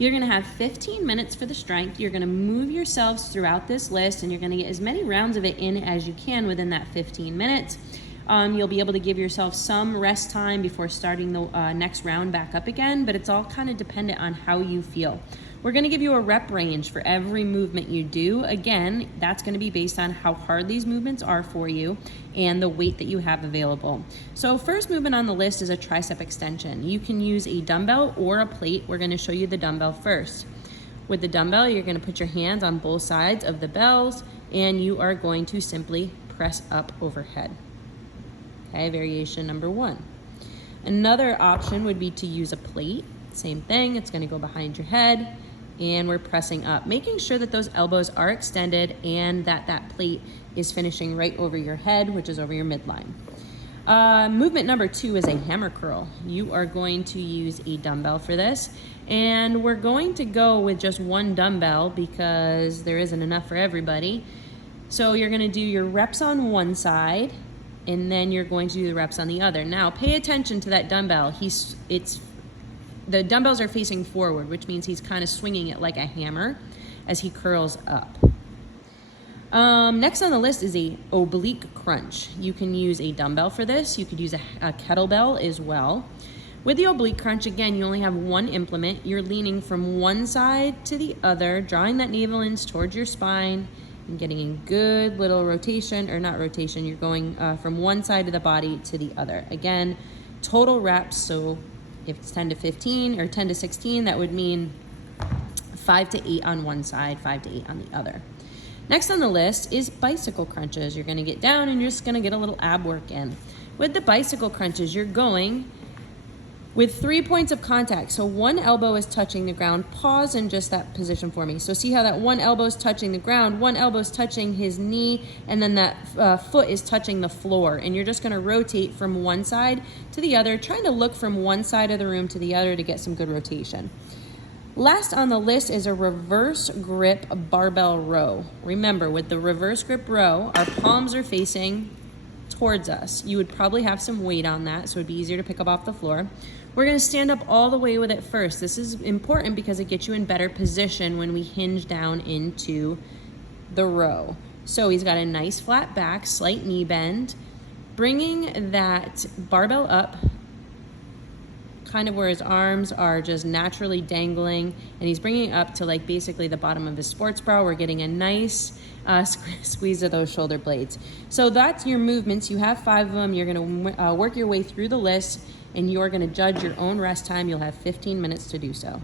You're gonna have 15 minutes for the strength. You're gonna move yourselves throughout this list, and you're gonna get as many rounds of it in as you can within that 15 minutes. You'll be able to give yourself some rest time before starting the next round back up again, but it's all kind of dependent on how you feel. We're gonna give you a rep range for every movement you do. Again, that's gonna be based on how hard these movements are for you and the weight that you have available. So first movement on the list is a tricep extension. You can use a dumbbell or a plate. We're gonna show you the dumbbell first. With the dumbbell, you're gonna put your hands on both sides of the bells and you are going to simply press up overhead. Okay, variation number 1. Another option would be to use a plate. Same thing, it's gonna go behind your head and we're pressing up, making sure that those elbows are extended and that that plate is finishing right over your head, which is over your midline. Movement number 2 is a hammer curl. You are going to use a dumbbell for this, and we're going to go with just one dumbbell because there isn't enough for everybody. So you're gonna do your reps on one side, and then you're going to do the reps on the other. Now, pay attention to that dumbbell. The dumbbells are facing forward, which means he's kind of swinging it like a hammer as he curls up. Next on the list is a oblique crunch. You can use a dumbbell for this. You could use a kettlebell as well. With the oblique crunch, again, you only have one implement. You're leaning from one side to the other, drawing that navel in towards your spine and getting a good little rotation, or not rotation, you're going from one side of the body to the other. Again, total reps, so if it's 10 to 15 or 10 to 16, that would mean 5 to 8 on one side, 5 to 8 on the other. Next on the list is bicycle crunches. You're gonna get down and you're just gonna get a little ab work in. With the bicycle crunches, you're going with 3 points of contact. So one elbow is touching the ground. Pause in just that position for me. So see how that one elbow is touching the ground, one elbow is touching his knee, and then that foot is touching the floor. And you're just gonna rotate from one side to the other, trying to look from one side of the room to the other to get some good rotation. Last on the list is a reverse grip barbell row. Remember, with the reverse grip row, our palms are facing towards us. You would probably have some weight on that, so it'd be easier to pick up off the floor. We're gonna stand up all the way with it first. This is important because it gets you in better position when we hinge down into the row. So he's got a nice flat back, slight knee bend, bringing that barbell up kind of where his arms are just naturally dangling, and he's bringing it up to like basically the bottom of his sports bra. We're getting a nice squeeze of those shoulder blades. So that's your movements. You have 5 of them. You're gonna work your way through the list, and you're gonna judge your own rest time. You'll have 15 minutes to do so.